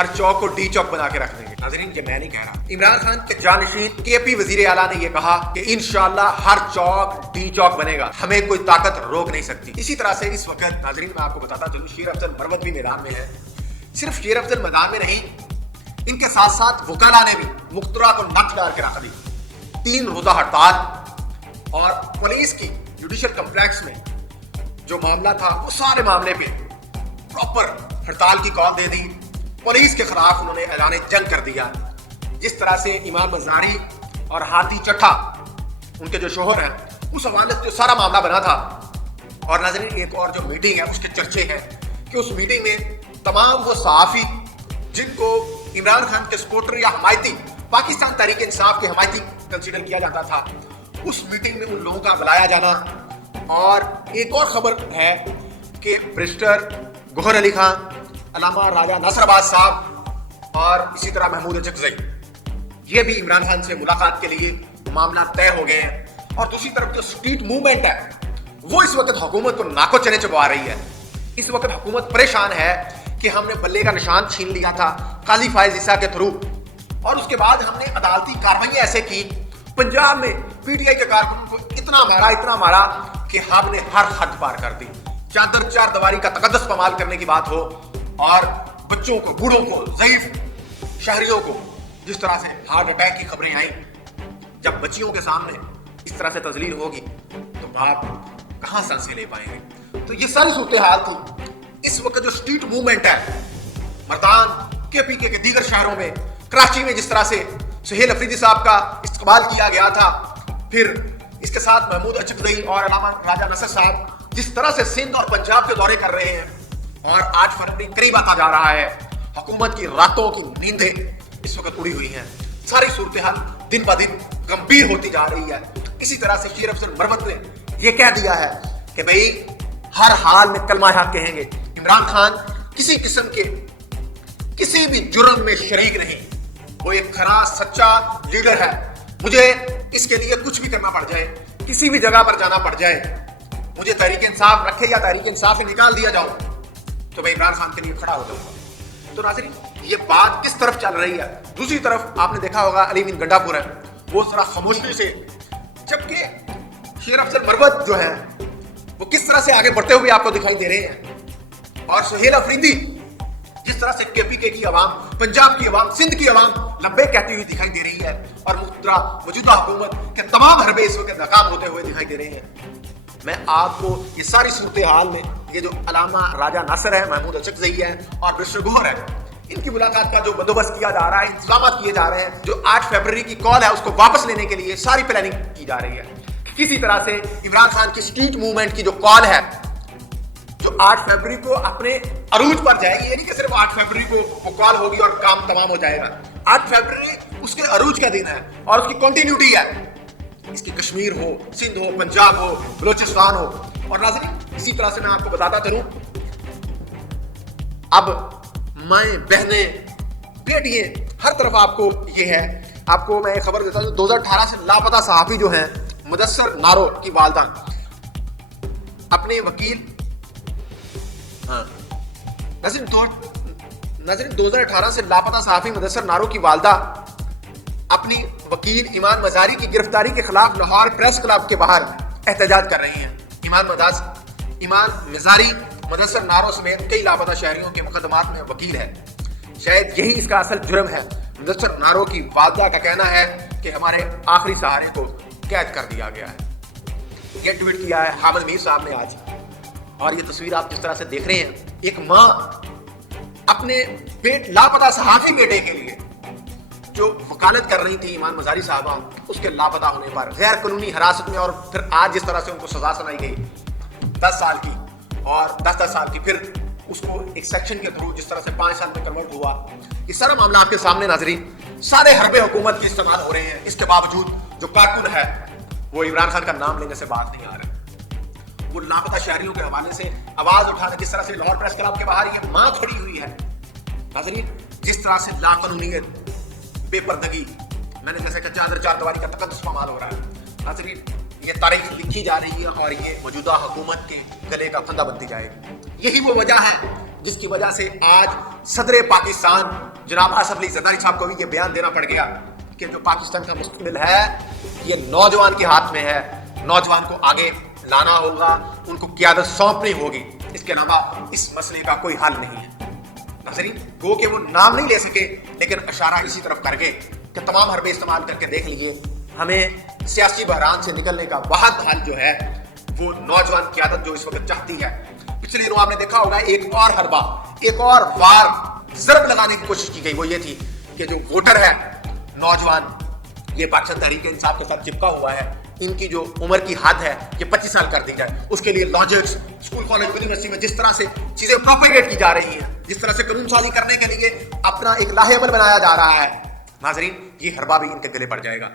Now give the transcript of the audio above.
हर चौक को डी चौक बना के रख देंगे। नाज़रीन, ये मैं नहीं कह रहा, इमरान खान के जानशीन केपी वजीर आला ने ये कहा कि इंशाल्लाह हर चौक डी चौक बनेगा, हमें कोई ताकत रोक नहीं सकती। इसी तरह से इस वक्त नाज़रीन मैं आपको बताता चलूं, शेर अफजल मरवत भी मैदान में है। सिर्फ शेर अफजल मैदान में नहीं, इनके साथ साथ वकाला ने भी मुख्तरा को नक डाल के रख दी। 3 रोजा हड़ताल और पुलिस की जुडिशल कम्प्लेक्स में जो मामला था वो सारे मामले पे प्रॉपर हड़ताल की कॉल दे दी। पुलिस के खिलाफ उन्होंने ऐलान जंग कर दिया। जिस तरह से इमाम मजारी और हाथी चट्ठा उनके जो शोहर हैं उस हवाले से जो सारा मामला बना था। और नाज़रीन, एक और जो मीटिंग है उसके चर्चे हैं कि उस मीटिंग में तमाम वो सहाफ़ी जिनको इमरान खान के सपोर्टर या हमायती, पाकिस्तान तहरीक इंसाफ के हमायती कंसीडर किया जाता था, उस मीटिंग में उन लोगों का बुलाया जाना। और एक और खबर है कि बैरिस्टर गौहर अली खान, अल्लामा राजा नसराबाद साहब और इसी तरह महमूद अचकज़ई, ये भी इमरान खान से मुलाकात के लिए मामला तय हो गए हैं। और दूसरी तरफ जो स्ट्रीट मूवमेंट है वो इस वक्त हुकूमत को नाको चने चबा रही है। इस वक्त हुकूमत परेशान है कि हमने बल्ले का निशान छीन लिया था काजी फायज ईसा के थ्रू, और उसके बाद हमने अदालती कार्रवाई ऐसे की, पंजाब में पीटीआई के कारकुनों को इतना मारा कि हमने हर हद पार कर दी। चादर चार दीवारी का तकद्दस पमाल करने की बात हो, और बच्चों को, बूढ़ों को, ज़ईफ शहरियों को जिस तरह से हार्ट अटैक की खबरें आई, जब बच्चियों के सामने इस तरह से तजलील होगी तो बाप कहां सांसें ले पाएंगे। तो ये सारी सूरत हाल थी। इस वक्त जो स्ट्रीट मूवमेंट है मर्दान, केपीके के दीगर शहरों में, कराची में जिस तरह से सुहेल अफरीदी साहब का इस्तकबाल किया गया था, फिर इसके साथ महमूद अचकज़ई और अल्लामा राजा नसर साहब जिस तरह से सिंध और पंजाब के दौरे कर रहे हैं, और 8 फरवरी करीब आता जा रहा है, हुकूमत की रातों की नींदें इस वक्त उड़ी हुई हैं। सारी सूरत हाल दिन ब दिन गंभीर होती जा रही है। इसी तरह से शेर अफजल मरवत ने यह कह दिया है कि भाई हर हाल में कलमा हक कहेंगे, इमरान खान किसी किस्म के किसी भी जुर्म में शरीक नहीं, वो एक खरा सच्चा लीडर है। मुझे इसके लिए कुछ भी करना पड़ जाए, किसी भी जगह पर जाना पड़ जाए, मुझे तहरीक इंसाफ रखे या तहरीक इंसाफ से निकाल दिया जाओ, तो मैं इमरान खान के लिए खड़ा हो जाऊंगा। तो नाज़रीन, ये बात किस तरफ चल रही है। दूसरी तरफ आपने देखा होगा अली बिन गंडापुर है, वो जरा खामोशी से, जबकि शेर अफजल मरवत जो है वो किस तरह से आगे बढ़ते हुए आपको दिखाई दे रहे हैं, और सुहेल अफरीदी जिस तरह से केपीके की आवाम, पंजाब की आवाम, सिंध की आवाम लब्बे कहती हुई दिखाई दे रही है, और मौजूदा हुकूमत के तमाम हरबे इस वक्त नाकाम होते हुए दिखाई दे रहे हैं। मैं आपको ये सारी सूरत हाल में, ये जो अल्लामा राजा नासिर है, महमूद अचकज़ई है और बैरिस्टर गौहर है, इनकी मुलाकात का जो बंदोबस्त किया जा रहा है, इंतजाम किए जा रहे हैं, जो 8 फरवरी की कॉल है उसको वापस लेने के लिए सारी प्लानिंग की जा रही है। किसी तरह से इमरान खान की स्ट्रीट मूवमेंट की जो कॉल है, जो 8 फरवरी को अपने अरूज पर जाएगी, ये नहीं कि सिर्फ 8 फरवरी को वो कॉल होगी और काम तमाम हो जाएगा। 8 फरवरी उसके अरूज का दिन है और उसकी कंटिन्यूटी है। इसकी कश्मीर हो, सिंध हो, पंजाब हो, बलोचिस्तान हो। और नाज़रीन, इसी तरह से मैं आपको बताता चलूं, अब माएं, बहनें, बेटियां, हर तरफ आपको ये है। आपको मैं एक खबर देता हूं, 2018 से लापता सहाफ़ी जो हैं मुदस्सर नारो की वालदा अपने वकील, नाज़रीन 2018 से लापता सहाफ़ी मुदस्सर नारो की वालदा अपनी वकील ईमान मजारी की गिरफ्तारी के खिलाफ लाहौर प्रेस क्लब के बाहर एहतजाज कर रही हैं। ईमान मजारी मुदस्सर नारो समेत कई लापता शहरियों के मुकदमात में वकील है। शायद यही इसका असल जुर्म है। मुदस्सर नारो की वालदा का कहना है कि हमारे आखिरी सहारे को कैद कर दिया गया है। ये ट्वीट किया है हामिद मीर साहब ने आज। और ये तस्वीर आप जिस तरह से देख रहे हैं, एक माँ अपने लापता सहाफ़ी बेटे के लिए जो वकालत कर रही थी ईमान मजारी साहबा, उसके लापता होने पर गैर कानूनी हिरासत में, और फिर आज जिस तरह से उनको सजा सुनाई गई 10 साल की और 10-10 साल की, फिर उसको एक सेक्शन के थ्रू जिस तरह से 5 साल में कन्वर्ट हुआ। ये सारा मामला आपके सामने नाजरीन, सारे हरबे हुकूमत के इस्तेमाल हो रहे हैं। इसके बावजूद जो कारकुन है वो इमरान खान का नाम लेने से बात नहीं आ रहा। वो लापता शहरियों के हवाले से आवाज उठाने, जिस तरह से लाहौर प्रेस क्लब के बाहर ये मां खड़ी हुई है नाजरीन, जिस तरह से लाकानूनियत, बेपर्दगी, मैंने जैसे कि चादर चार दीवारी का तकद्दुस पामाल हो रहा है नाजरीन, ये तारीख लिखी जा रही है और ये मौजूदा हुकूमत के गले का फंदा बनती जाएगी। यही वो वजह है जिसकी वजह से आज सदर पाकिस्तान जनाब असफ अली जरदारी साहब को भी ये बयान देना पड़ गया कि जो पाकिस्तान का मुस्तकबिल है ये नौजवान के हाथ में है, नौजवान को आगे लाना होगा, उनको क़यादत सौंपनी होगी, इसके अलावा इस मसले का कोई हल नहीं है। नाज़रीन, गो के वो नाम नहीं ले सके लेकिन इशारा इसी तरफ कर गए कि तमाम हरबे इस्तेमाल करके देख लीजिए, हमें सियासी बहरान से निकलने का वाहिद हल जो है वो नौजवान क़यादत जो इस वक्त चाहती है। पिछले दिनों आपने देखा होगा एक और हरबा, एक और वार ज़रब लगाने की कोशिश की गई, वो ये थी कि जो वोटर है नौजवान, ये पाकिस्तान तहरीक इंसाफ के साथ चिपका हुआ है, इनकी जो उम्र की हद है ये 25 साल कर दी जाए। उसके लिए लॉजिक्स स्कूल कॉलेज यूनिवर्सिटी में जिस तरह से चीजें प्रोपेगेट की जा रही हैं, जिस तरह से कानून साजी करने के लिए अपना एक लाहेबल बनाया जा रहा है, नाजरीन ये हरबा भी इनके गले पड़ जाएगा।